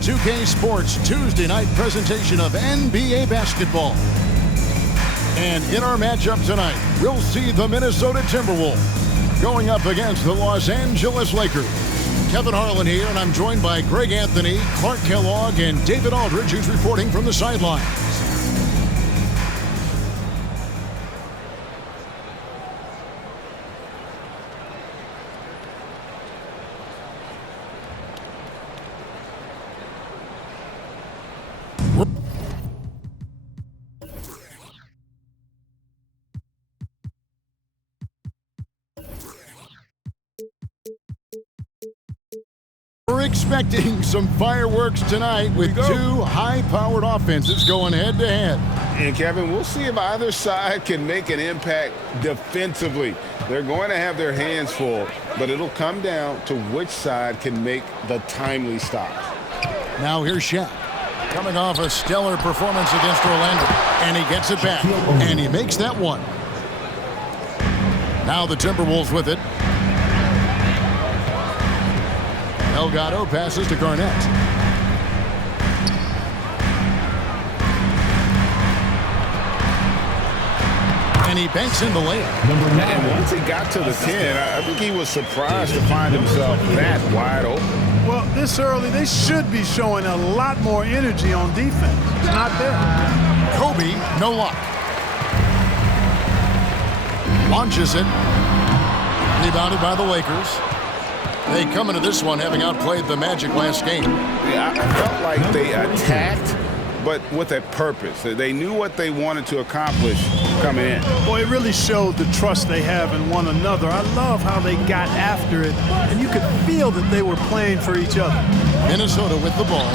2K Sports Tuesday night presentation of NBA basketball. And in our matchup tonight, we'll see the Minnesota Timberwolves going up against the Los Angeles Lakers. Kevin Harlan here, and I'm joined by Greg Anthony, Clark Kellogg, and David Aldridge, who's reporting from the sidelines. We're expecting some fireworks tonight with two high-powered offenses going head-to-head. And, Kevin, we'll see if either side can make an impact defensively. They're going to have their hands full, but it'll come down to which side can make the timely stop. Now here's Shaq, coming off a stellar performance against Orlando, and he gets it back, and he makes that one. Now the Timberwolves with it. Delgado passes to Garnett. And he banks in the layup. And once he got to the 10, I think he was surprised to find himself that wide open. Well, this early, they should be showing a lot more energy on defense. It's not there. Kobe, no luck. Launches it. Rebounded by the Lakers. They come into this one having outplayed the Magic last game. Yeah, I felt like they attacked, but with a purpose. They knew what they wanted to accomplish coming in. Boy, it really showed the trust they have in one another. I love how they got after it, and you could feel that they were playing for each other. Minnesota with the ball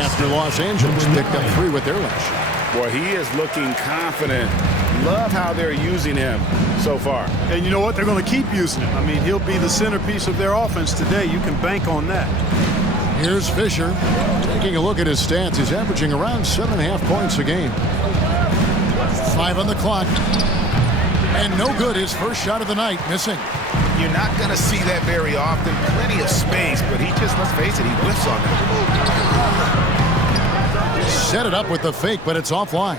after Los Angeles picked up 3 with their last shot. Boy, he is looking confident. Love how they're using him so far. And you know what? They're going to keep using him. I mean, he'll be the centerpiece of their offense today. You can bank on that. Here's Fisher. Taking a look at his stats, he's averaging around 7.5 points a game. 5 on the clock. And no good, his first shot of the night, missing. You're not going to see that very often. Plenty of space, but he just, let's face it, he whiffs on that. Set it up with the fake, but it's offline.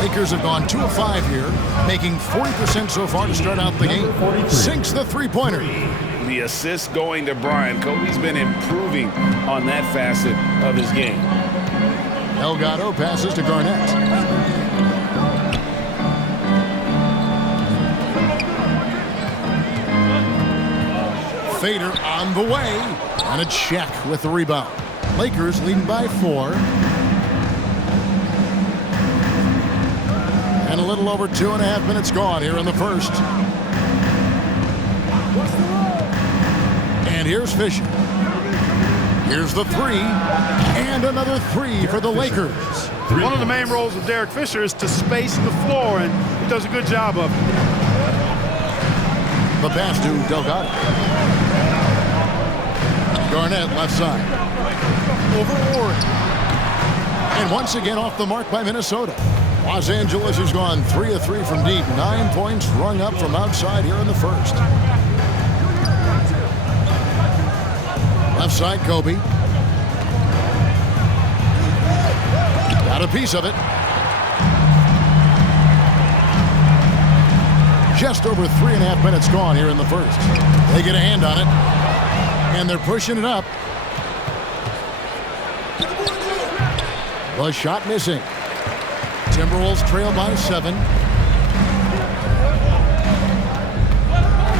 Lakers have gone 2 of 5 here, making 40% so far to start out the game. Sinks the three-pointer. The assist going to Bryant. Kobe's been improving on that facet of his game. Delgado passes to Garnett. Fader on the way, and a check with the rebound. Lakers leading by 4. And a little over 2.5 minutes gone here in the first. And here's Fisher. Here's the 3. And another 3 for the Lakers. One of the main roles of Derek Fisher is to space the floor, and he does a good job of it. The pass to Delgado. Garnett left side. Over Warren. And once again off the mark by Minnesota. Los Angeles has gone 3 of 3 from deep. 9 points rung up from outside here in the first. Left side, Kobe. Got a piece of it. Just over 3.5 minutes gone here in the first. They get a hand on it. And they're pushing it up. The shot missing. Timberwolves trail by 7.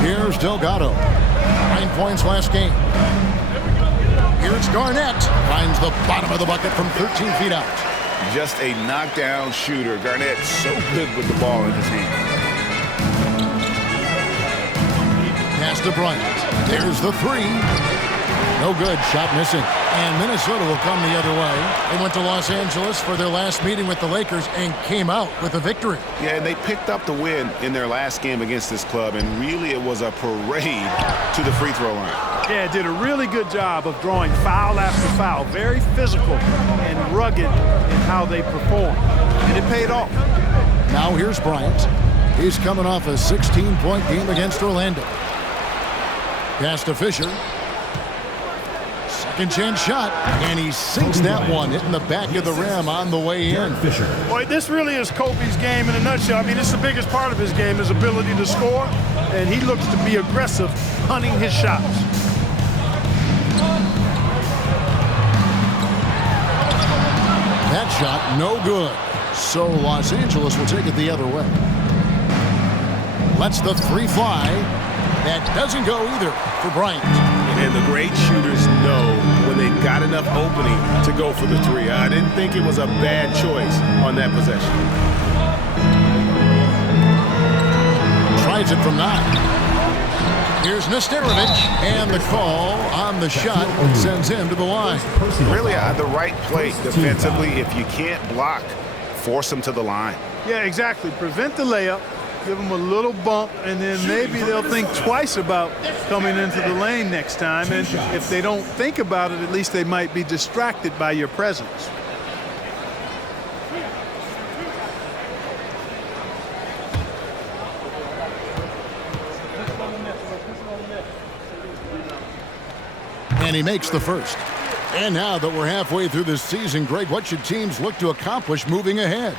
Here's Delgado. 9 points last game. Here's Garnett. Finds the bottom of the bucket from 13 feet out. Just a knockdown shooter. Garnett so good with the ball in his hand. Pass to Bryant. There's the 3. No good. Shot missing. And Minnesota will come the other way. They went to Los Angeles for their last meeting with the Lakers and came out with a victory. Yeah, and they picked up the win in their last game against this club, and really it was a parade to the free throw line. Yeah, did a really good job of drawing foul after foul. Very physical and rugged in how they perform. And it paid off. Now here's Bryant. He's coming off a 16-point game against Orlando. Pass to Fisher. Second chance shot, and he sinks that one, hitting the back of the rim on the way in. Boy, this really is Kobe's game in a nutshell. I mean, it's the biggest part of his game, his ability to score, and he looks to be aggressive, hunting his shots. That shot, no good. So Los Angeles will take it the other way. Lets the three fly. That doesn't go either for Bryant. And the great shooters know when they've got enough opening to go for the three. I didn't think it was a bad choice on that possession. Tries it from 9. Here's Nesterovic, and the call on the shot sends him to the line. Really the right play defensively. If you can't block, force him to the line. Yeah, exactly. Prevent the layup. Give them a little bump, and then maybe they'll think twice about coming into the lane next time. And if they don't think about it, at least they might be distracted by your presence. And he makes the first. And now that we're halfway through this season, Greg, what should teams look to accomplish moving ahead?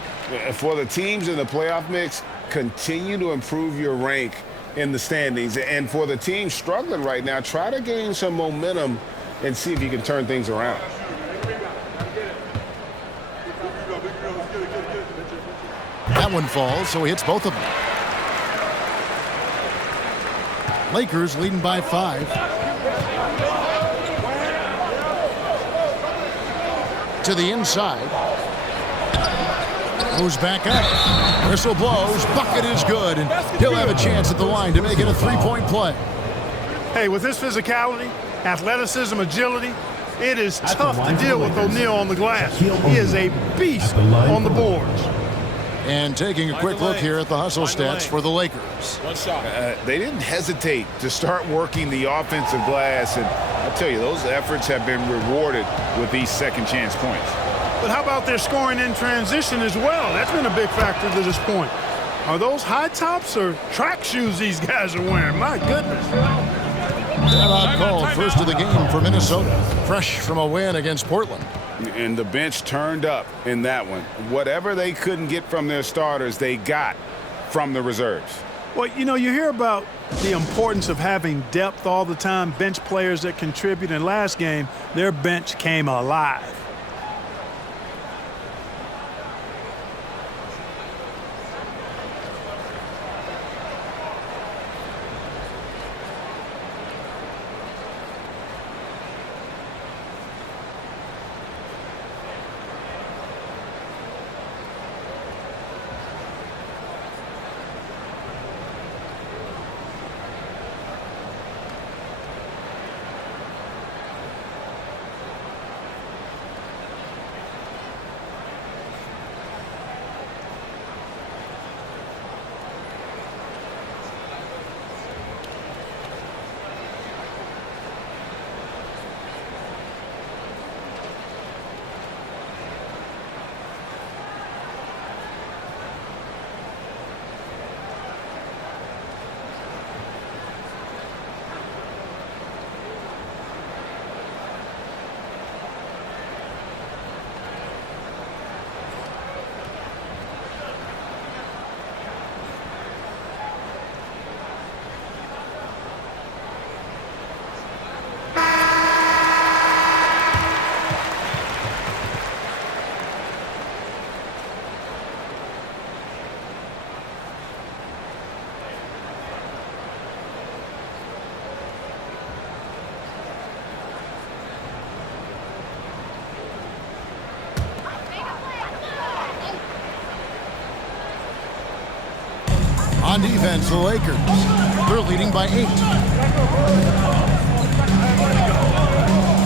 For the teams in the playoff mix, continue to improve your rank in the standings. And for the team struggling right now, try to gain some momentum and see if you can turn things around. That one falls, so he hits both of them. Lakers leading by 5. To the inside. Goes back up. Whistle blows. Bucket is good, and he'll have a chance at the line to make it a three-point play. Hey, with his physicality, athleticism, agility, it is tough to deal with O'Neal on the glass. He is a beast on the boards. And taking a quick look here at the hustle stats for the Lakers. They didn't hesitate to start working the offensive glass, and I'll tell you, those efforts have been rewarded with these second chance points. But how about their scoring in transition as well? That's been a big factor to this point. Are those high tops or track shoes these guys are wearing? My goodness. Timeout called, first of the game for Minnesota. Fresh from a win against Portland. And the bench turned up in that one. Whatever they couldn't get from their starters, they got from the reserves. Well, you know, you hear about the importance of having depth all the time, bench players that contribute. In last game, their bench came alive. On defense, the Lakers. They're leading by 8.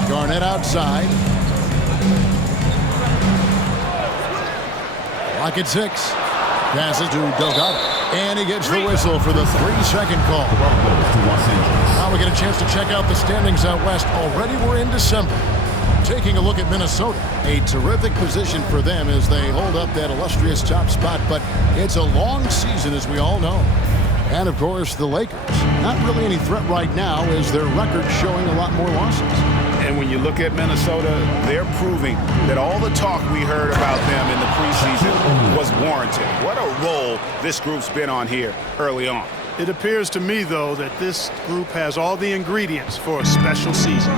Garnett outside. Lock at 6. Passes to Delgado. And he gets the whistle for the 3-second call. Now we get a chance to check out the standings out west. Already we're in December. Taking a look at Minnesota, a terrific position for them as they hold up that illustrious top spot, but it's a long season, as we all know. And, of course, the Lakers. Not really any threat right now, as their record showing a lot more losses. And when you look at Minnesota, they're proving that all the talk we heard about them in the preseason was warranted. What a role this group's been on here early on. It appears to me, though, that this group has all the ingredients for a special season.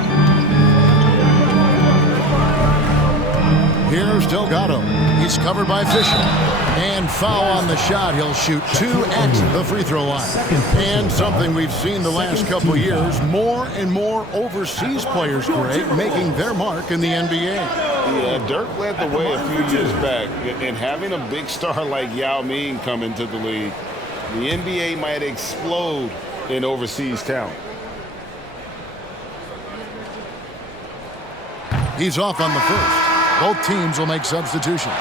Here's Delgado. He's covered by Fisher. And foul on the shot. He'll shoot 2 at the free throw line. And something we've seen the last couple years, more and more overseas players, Greg, making their mark in the NBA. Yeah, Dirk led the way a few years back. And having a big star like Yao Ming come into the league, the NBA might explode in overseas talent. He's off on the first. Both teams will make substitutions.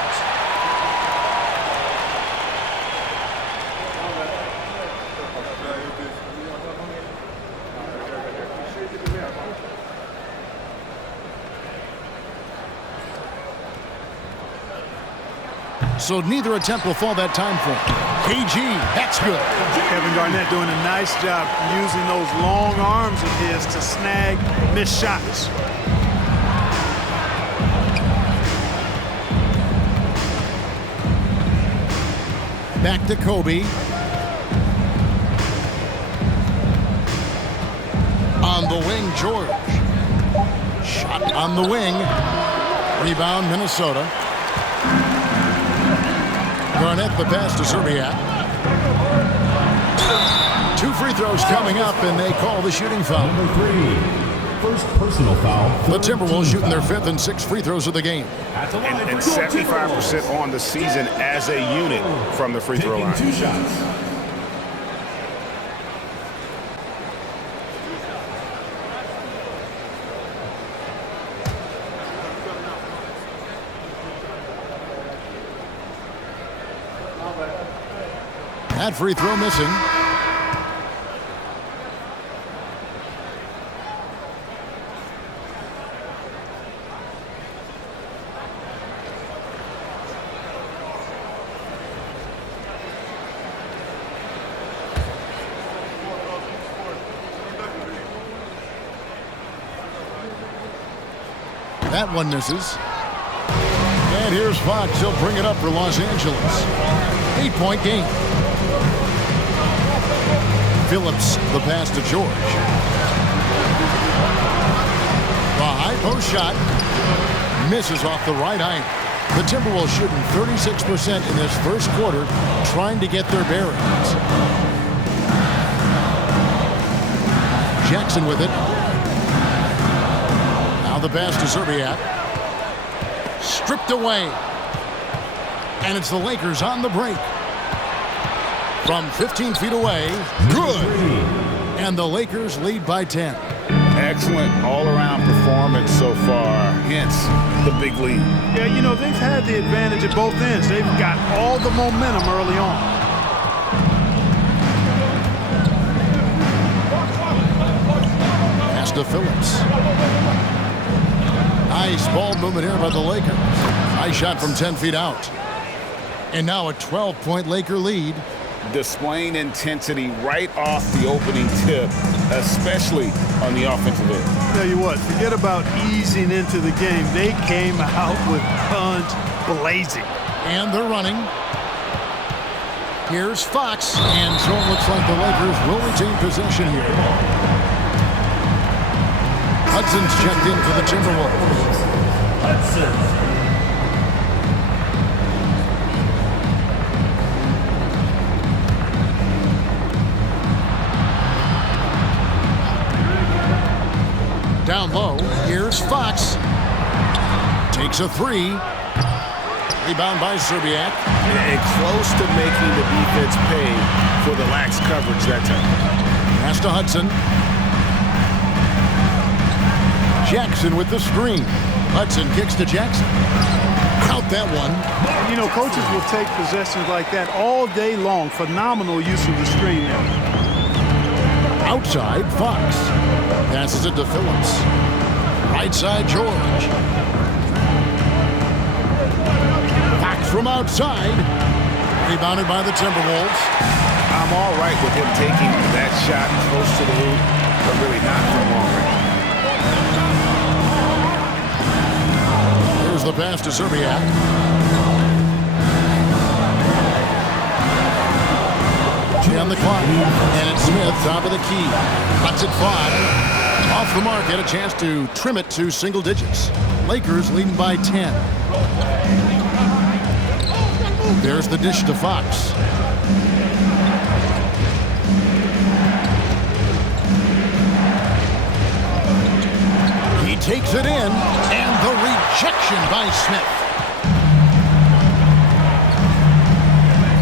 So neither attempt will fall that time for him. KG, that's good. Kevin Garnett doing a nice job using those long arms of his to snag missed shots. Back to Kobe. On the wing, George. Shot on the wing. Rebound, Minnesota. Garnett the pass to Serbiak. 2 free throws coming up, and they call the shooting foul. Number 3, first personal foul. The Timberwolves shooting their 5th and 6th free throws of the game. And 75% on the season as a unit from the free throw line. 2 shots. That free throw missing. That one misses. And here's Fox. He'll bring it up for Los Angeles. 8-point game. Phillips, the pass to George. The high post shot misses off the right eye. The Timberwolves shooting 36% in this first quarter, trying to get their bearings. Jackson with it. Now the pass to Serbiak. Stripped away. And it's the Lakers on the break. From 15 feet away, good. And the Lakers lead by 10. Excellent all-around performance so far, hence the big lead. Yeah, you know, they've had the advantage at both ends. They've got all the momentum early on. Pass to Phillips. Nice ball movement here by the Lakers. Nice shot from 10 feet out. And now a 12-point Laker lead. Displaying intensity right off the opening tip, especially on the offensive end. Tell you what, forget about easing into the game. They came out with guns blazing. And they're running. Here's Fox. And so it looks like the Lakers will retain possession here. Hudson's checked in for the Timberwolves. Hudson. Down low, here's Fox. Takes a 3. Rebound by Serbiak. And close to making the defense pay for the lax coverage that time. Pass to Hudson. Jackson with the screen. Hudson kicks to Jackson. Out that one. You know, coaches will take possessions like that all day long. Phenomenal use of the screen there. Outside, Fox. Passes it to Phillips. Right side, George. Fox from outside. Rebounded by the Timberwolves. I'm all right with him taking that shot close to the hoop, but really not for long range. the pass to Zerbiak. On the clock, and it's Smith, top of the key. Cuts it 5. Off the mark, had a chance to trim it to single digits. Lakers leading by 10. There's the dish to Fox. He takes it in, and the rejection by Smith.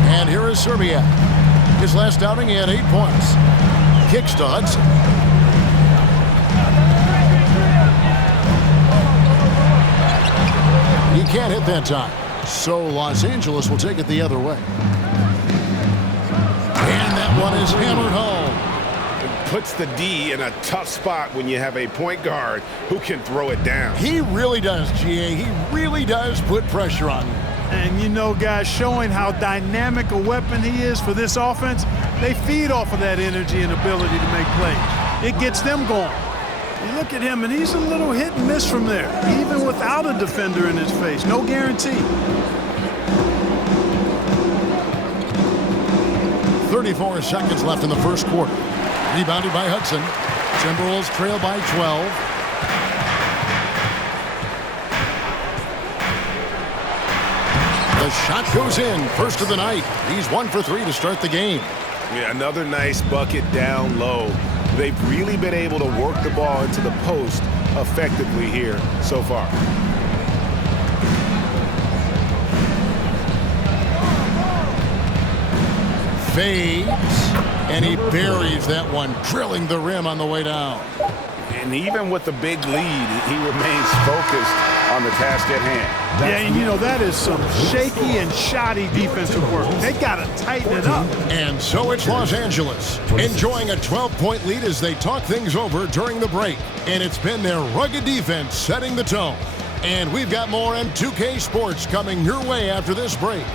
And here is Zerbiak. His last outing, he had 8 points. Kicks to Hudson. He can't hit that time. So Los Angeles will take it the other way. And that one is hammered home. It puts the D in a tough spot when you have a point guard who can throw it down. He really does, GA. He really does put pressure on you. And you know, guys, showing how dynamic a weapon he is for this offense, they feed off of that energy and ability to make plays. It gets them going. You look at him, and he's a little hit and miss from there, even without a defender in his face. No guarantee. 34 seconds left in the first quarter. Rebounded by Hudson. Timberwolves trail by 12. The shot goes in, first of the night. He's 1 for 3 to start the game. Yeah, another nice bucket down low. They've really been able to work the ball into the post effectively here so far. Fades, and he buries that one, drilling the rim on the way down. And even with the big lead, he remains focused on the task at hand. Yeah, and you know, that is some shaky and shoddy defensive work. They got to tighten it up. And so it's Los Angeles, enjoying a 12-point lead as they talk things over during the break. And it's been their rugged defense setting the tone. And we've got more M2K Sports coming your way after this break.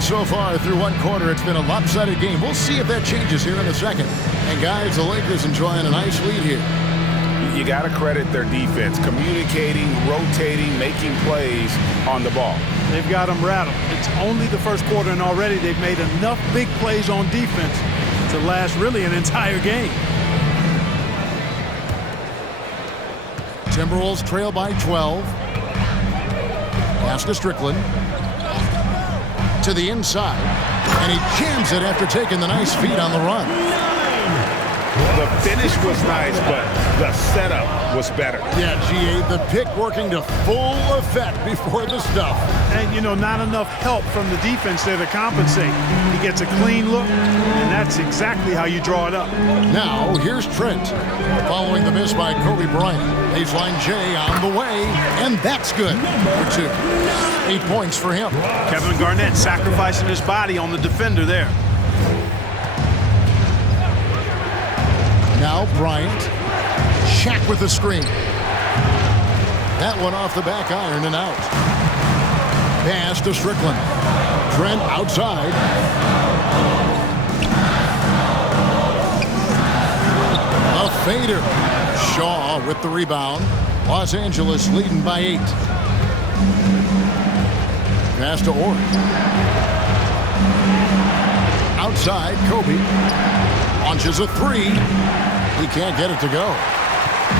So far through one quarter, it's been a lopsided game. We'll see if that changes here in a second. And guys, the Lakers enjoying a nice lead here. You got to credit their defense, communicating, rotating, making plays on the ball. They've got them rattled. It's only the first quarter, and already they've made enough big plays on defense to last really an entire game. Timberwolves trail by 12. Pass to Strickland. To the inside, and he jams it after taking the nice feed on the run. The finish was nice, but the setup was better. Yeah, GA, the pick working to full effect before the stuff. And, you know, not enough help from the defense there to compensate. He gets a clean look, and that's exactly how you draw it up. Now, here's Trent. Following the miss by Kobe Bryant. Baseline J on the way, and that's good for 2. 8 points for him. Kevin Garnett sacrificing his body on the defender there. Now Bryant. Shaq with the screen. That one off the back iron and out. Pass to Strickland. Trent outside. A fader. Shaw with the rebound. Los Angeles leading by 8. Pass to Ort. Outside, Kobe. Launches a 3. He can't get it to go.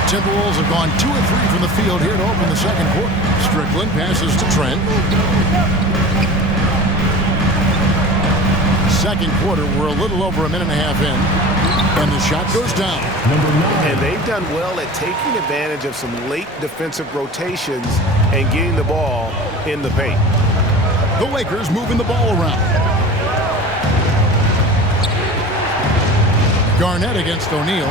Timberwolves have gone 2 of 3 from the field here to open the second quarter. Strickland passes to Trent. Second quarter, we're a little over a minute and a half in. And the shot goes down. And they've done well at taking advantage of some late defensive rotations and getting the ball in the paint. The Lakers moving the ball around. Garnett against O'Neal.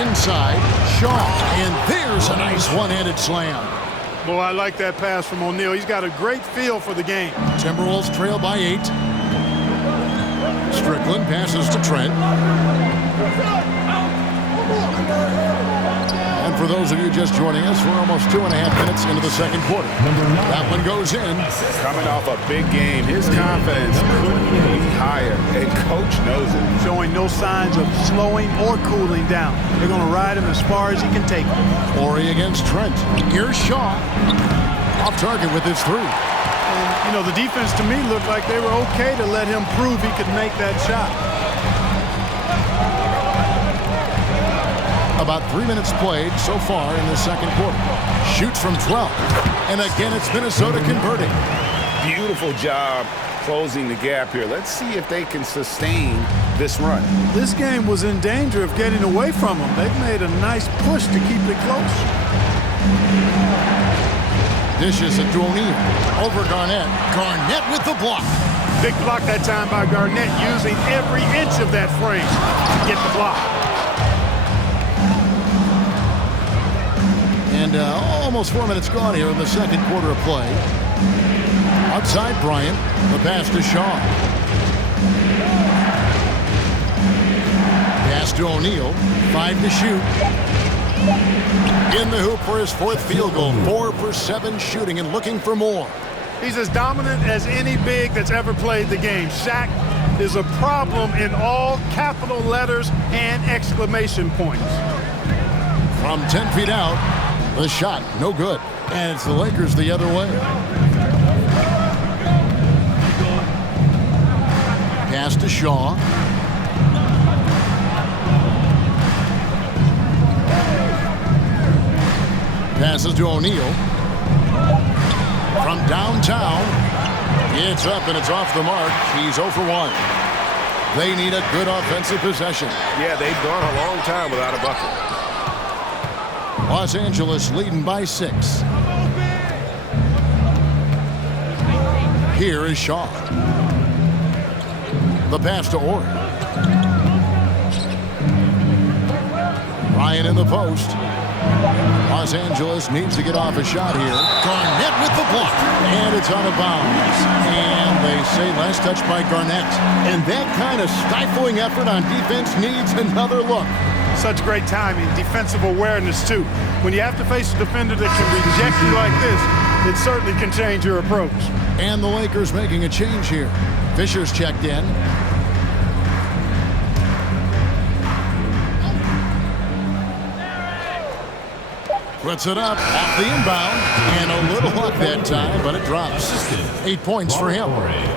Inside, Shaw. And there's a nice one-handed slam. Boy, I like that pass from O'Neal. He's got a great feel for the game. Timberwolves trail by 8. Strickland passes to Trent. And And for those of you just joining us, we're almost 2.5 minutes into the second quarter. That one goes in. Coming off a big game, his confidence couldn't be higher, and coach knows it. Showing no signs of slowing or cooling down. They're going to ride him as far as he can take him. Horry against Trent. Here's Shaw. Off target with his three. And, you know, the defense to me looked like they were okay to let him prove he could make that shot. About 3 minutes played so far in the second quarter. Shoots from 12. And again, it's Minnesota converting. Beautiful job closing the gap here. Let's see if they can sustain this run. This game was in danger of getting away from them. They've made a nice push to keep it close. Dishes it to O'Neal. Over Garnett. Garnett with the block. Big block that time by Garnett, using every inch of that frame to get the block. And almost 4 minutes gone here in the second quarter of play. Outside Bryant. The pass to Shaw. Pass to O'Neal. 5 to shoot. In the hoop for his fourth field goal. 4 for 7 shooting and looking for more. He's as dominant as any big that's ever played the game. Shaq is a problem in all capital letters and exclamation points. From 10 feet out, the shot, no good. And it's the Lakers the other way. Pass to Shaw. Passes to O'Neal. From downtown, it's up and it's off the mark. He's 0 for 1. They need a good offensive possession. Yeah, they've gone a long time without a bucket. Los Angeles leading by 6. Here is Shaw. The pass to Horry. Ryan in the post. Los Angeles needs to get off a shot here. Garnett with the block. And it's out of bounds. And they say last touch by Garnett. And that kind of stifling effort on defense needs another look. Such great timing, defensive awareness too. When you have to face a defender that can reject you like this, it certainly can change your approach. And the Lakers making a change here. Fisher's checked in. Puts it up off the inbound. And a little luck that time, but it drops. 8 points for him.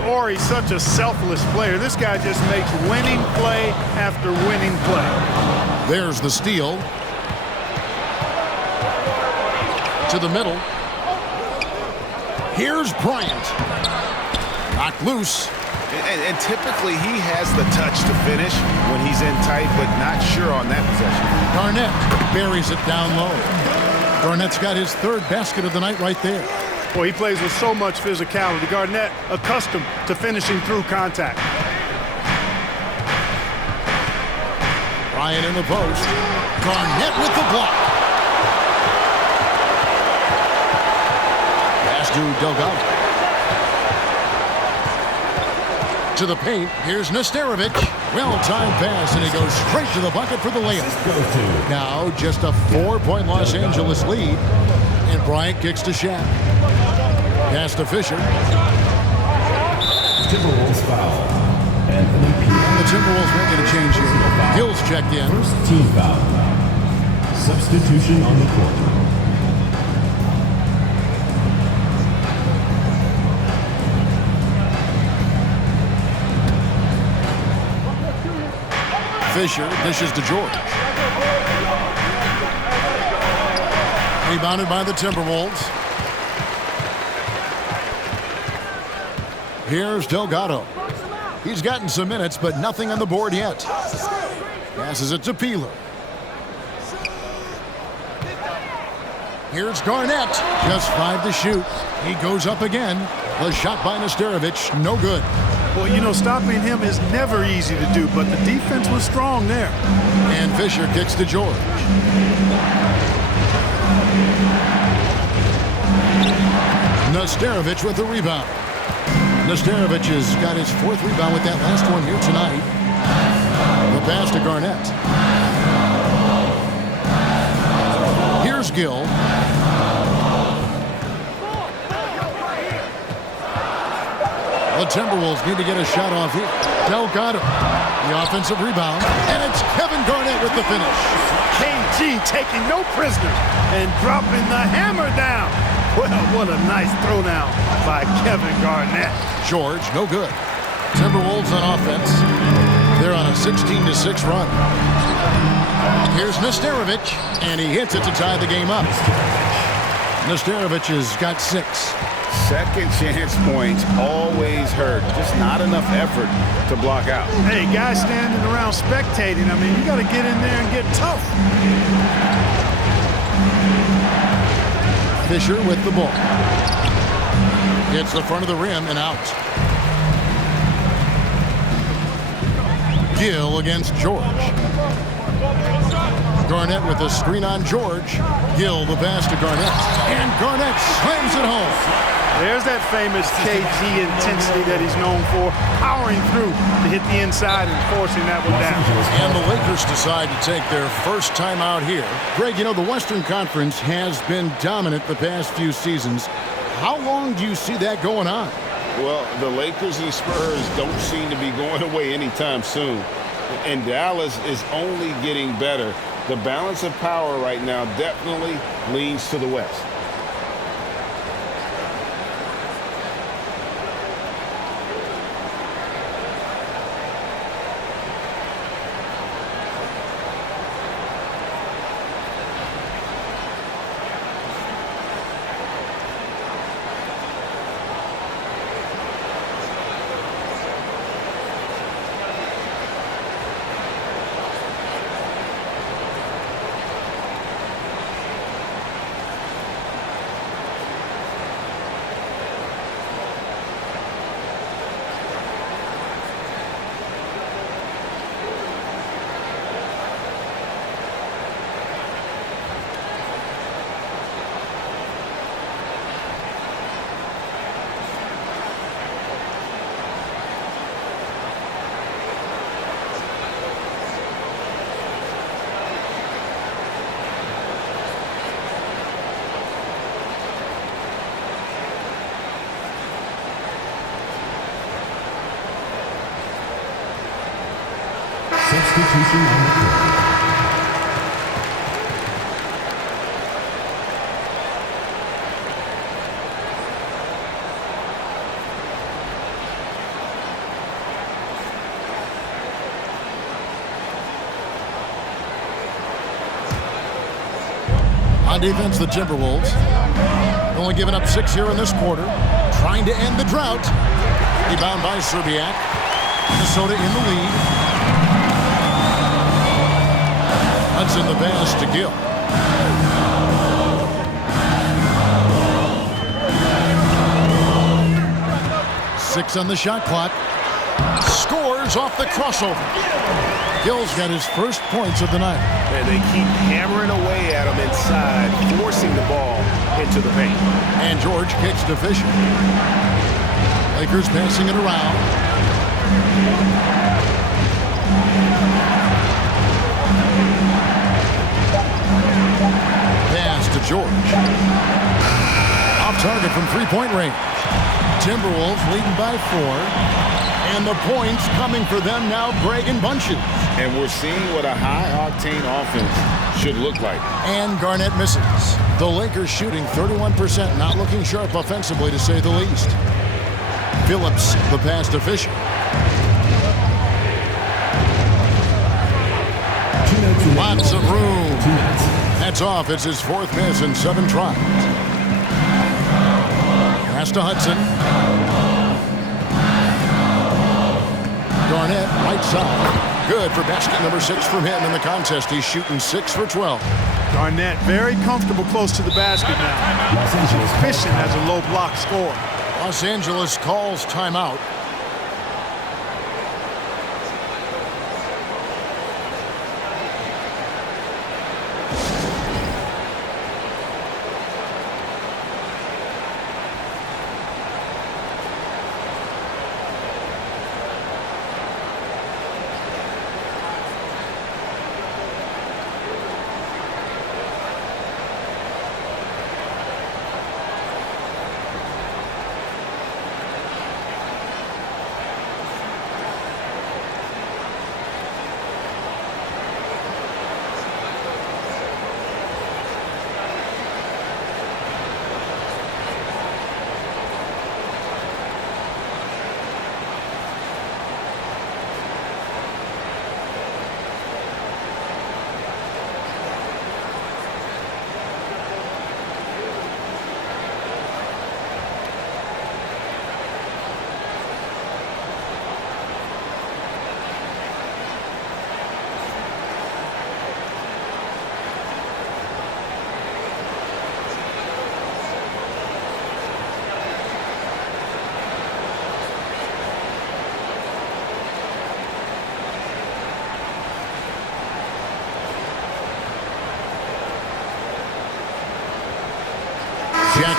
Horry's such a selfless player. This guy just makes winning play after winning play. There's the steal. To the middle. Here's Bryant. Knocked loose. And typically he has the touch to finish when he's in tight, but not sure on that possession. Garnett buries it down low. Garnett's got his third basket of the night right there. Boy, he plays with so much physicality. Garnett accustomed to finishing through contact. Ryan in the post. Garnett with the block. Pass to Delgado. To the paint. Here's Nesterovic. Well-timed pass, and he goes straight to the bucket for the layup. Now just a 4-point Los Angeles lead. And Bryant kicks to Shaq. Pass to Fisher. Timberwolves foul. Anthony P. The Timberwolves making a change here. Hill's checked in. First team foul. Substitution on the court. Fisher dishes to George. Rebounded by the Timberwolves. Here's Delgado. He's gotten some minutes, but nothing on the board yet. Passes it to Peeler. Here's Garnett. Just 5 to shoot. He goes up again. The shot by Nesterovic, no good. Well, you know, stopping him is never easy to do, but the defense was strong there. And Fisher kicks to George. Nesterovic with the rebound. Nesterovic has got his 4th rebound with that last one here tonight. The pass to Garnett. Here's Gill. The Timberwolves need to get a shot off here. Delgado, the offensive rebound, and it's Kevin Garnett with the finish. KG taking no prisoners and dropping the hammer down. Well, what a nice throwdown by Kevin Garnett. George, no good. Timberwolves on offense. They're on a 16-6 run. Here's Nesterovic, and he hits it to tie the game up. Nesterovic has got 6. Second chance points always hurt. Just not enough effort to block out. Hey, guys standing around spectating. I mean, you got to get in there and get tough. Fisher with the ball. Hits the front of the rim and out. Gill against George. Garnett with a screen on George. Gill the pass to Garnett. And Garnett slams it home. There's that famous KG intensity that he's known for, powering through to hit the inside and forcing that one down. And the Lakers decide to take their first time out here. Greg, you know, the Western Conference has been dominant the past few seasons. How long do you see that going on? Well, the Lakers and Spurs don't seem to be going away anytime soon. And Dallas is only getting better. The balance of power right now definitely leans to the West. Substitution on the court. On defense, the Timberwolves only giving up 6 here in this quarter, trying to end the drought. Rebound by Serbiak. Minnesota in the lead. Hudson the pass to Gill. Six on the shot clock. Scores off the crossover. Gill's got his first points of the night. And they keep hammering away at him inside, forcing the ball into the paint. And George kicks to Fisher. Lakers passing it around. Pass to George. Off target from three-point range. Timberwolves leading by 4. And the points coming for them now, Greg, in bunches. And we're seeing what a high-octane offense should look like. And Garnett misses. The Lakers shooting 31%, not looking sharp offensively, to say the least. Phillips, the pass to Fisher. Lots of room. That's off. It's his 4th miss in 7 tries. Pass to Hudson. Garnett, right side. Good for basket number 6 from him in the contest. He's shooting 6 for 12. Garnett very comfortable close to the basket now. He's efficient as a low block scorer. Los Angeles calls timeout.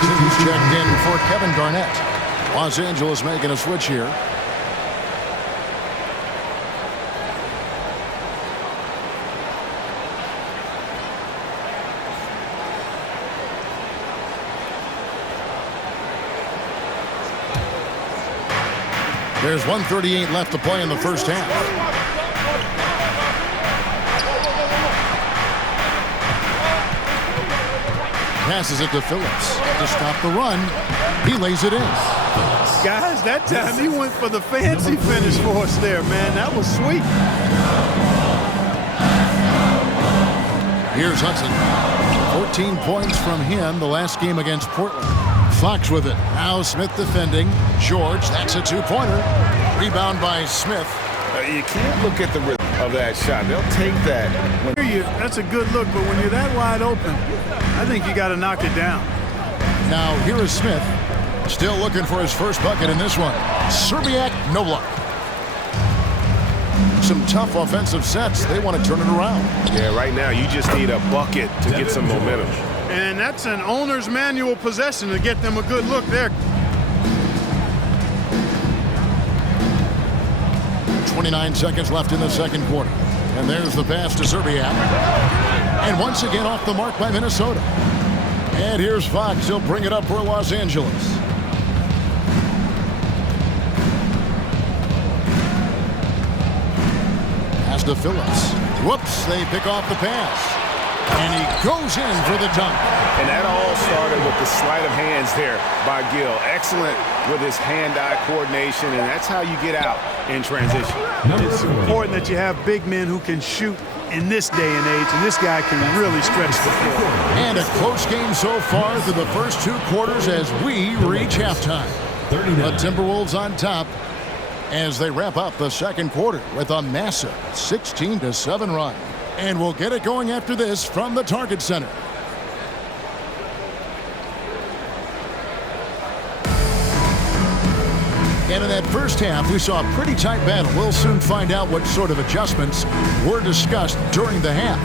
Watson's checked in for Kevin Garnett. Los Angeles making a switch here. There's 1:38 left to play in the first half. Passes it to Phillips to stop the run. He lays it in. Guys, that time he went for the fancy finish for us there, man. That was sweet. Here's Hudson. 14 points from him the last game against Portland. Fox with it. Now Smith defending. George, that's a two-pointer. Rebound by Smith. You can't look at the rhythm of that shot. They'll take that. That's a good look, but when you're that wide open, I think you got to knock it down. Now here is Smith. Still looking for his first bucket in this one. Serbiak, no luck. Some tough offensive sets. They want to turn it around. Yeah, right now you just need a bucket to get some momentum. And that's an owner's manual possession to get them a good look there. 29 seconds left in the second quarter. And there's the pass to Serbiak. And once again off the mark by Minnesota. And here's Fox. He'll bring it up for Los Angeles. Pass to Phillips. Whoops, they pick off the pass. And he goes in for the dunk. And that all started with the sleight of hands there by Gill. Excellent with his hand-eye coordination, and that's how you get out in transition. It's important that you have big men who can shoot in this day and age, and this guy can really stretch the floor. And a close game so far through the first two quarters as we reach halftime. The Timberwolves on top as they wrap up the second quarter with a massive 16-7 run. And we'll get it going after this from the Target Center. And in that first half, we saw a pretty tight battle. We'll soon find out what sort of adjustments were discussed during the half.